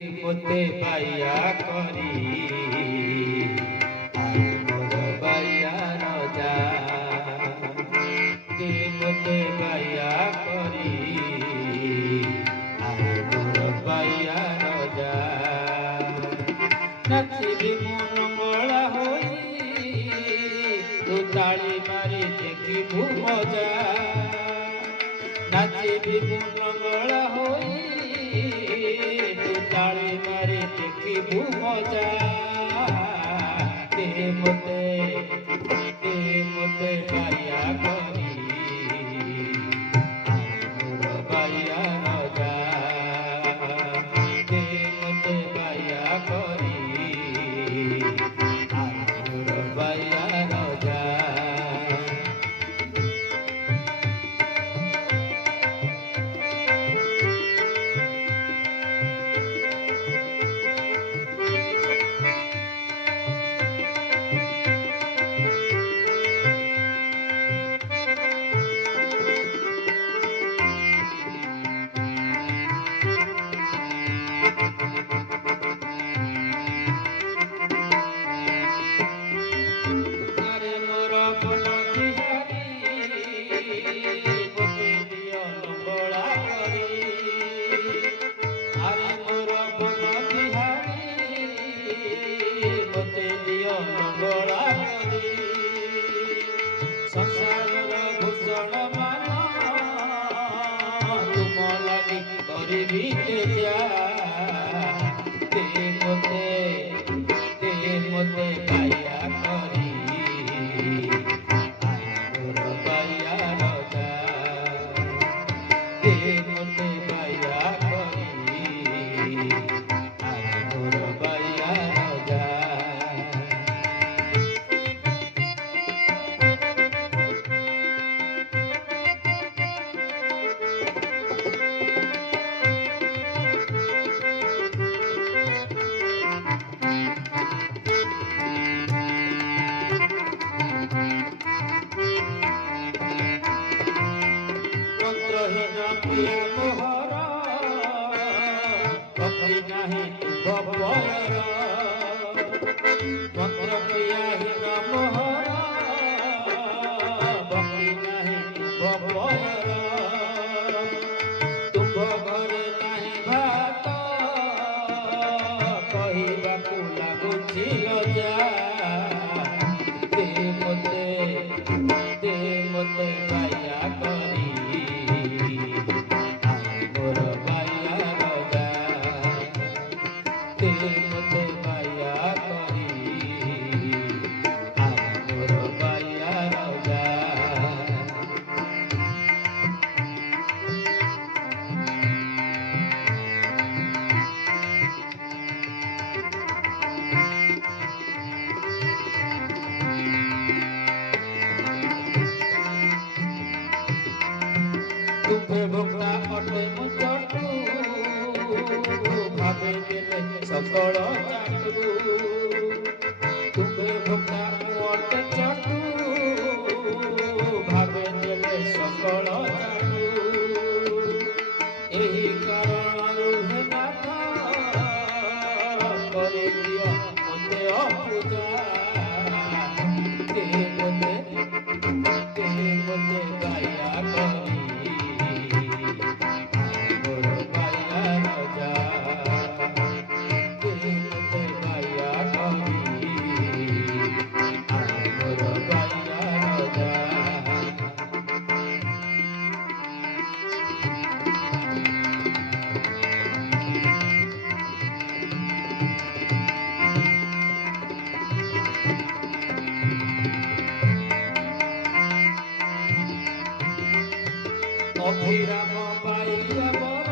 मोते बाया करी आरे मोर बाया रजा ते मोते बाया करी आरे मोर बाया रजा नाचिबी मन मळा होई तू ताली मारी देखिबू मजा नाचिबी मन मळा होई ताली मारी देखिबू मजा ते मोते बाया करी आरे मोर बाया रजा ते मोते बाया करी आरे मोर बाया रजा भोक्ता अटे मुचटू भावे देले सकल चाटू तुम्हे भोक्ता अटे चटू भावे देले सकल चाटू एही कारणरू हे नाथ करे दियो मते अपूजा ते मते गाया करी अभिराम पाइया बर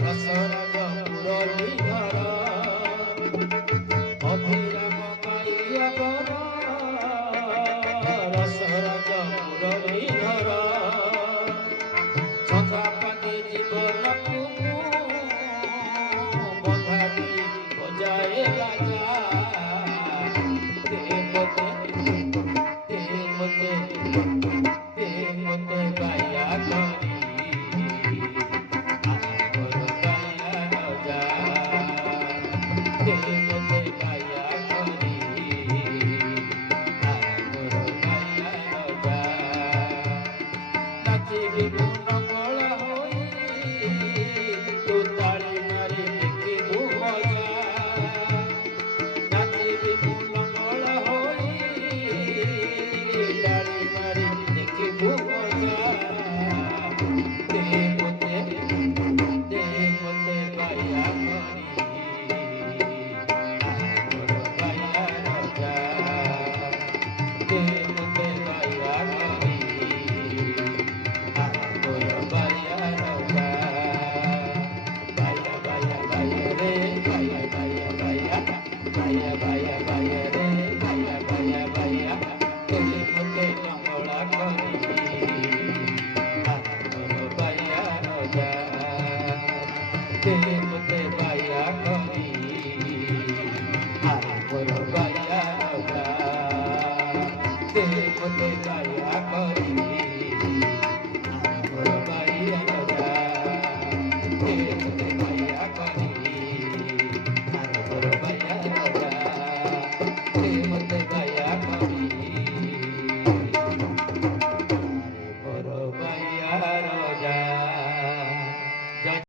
दशरथ मुरलीधर अभिराम पाइया बर दशरथ मुरलीधर छत्रापति जीवन बंधाटी बजाए राजा ते मोते बाया તે પોતે ગાયા કરી આ મોર ગાયા જા નાચી વિભુન ગોળ હોઈ તું તાળી મારી દેખી મજા નાચી વિભુન ગોળ હોઈ તાળી મારી દેખી મજા તે પોતે ગાયા તે પોતે ગાયા કરી આ મોર ગાયા જા તે પોતે ગાયા કરી આ મોર ગાયા જા તે પોતે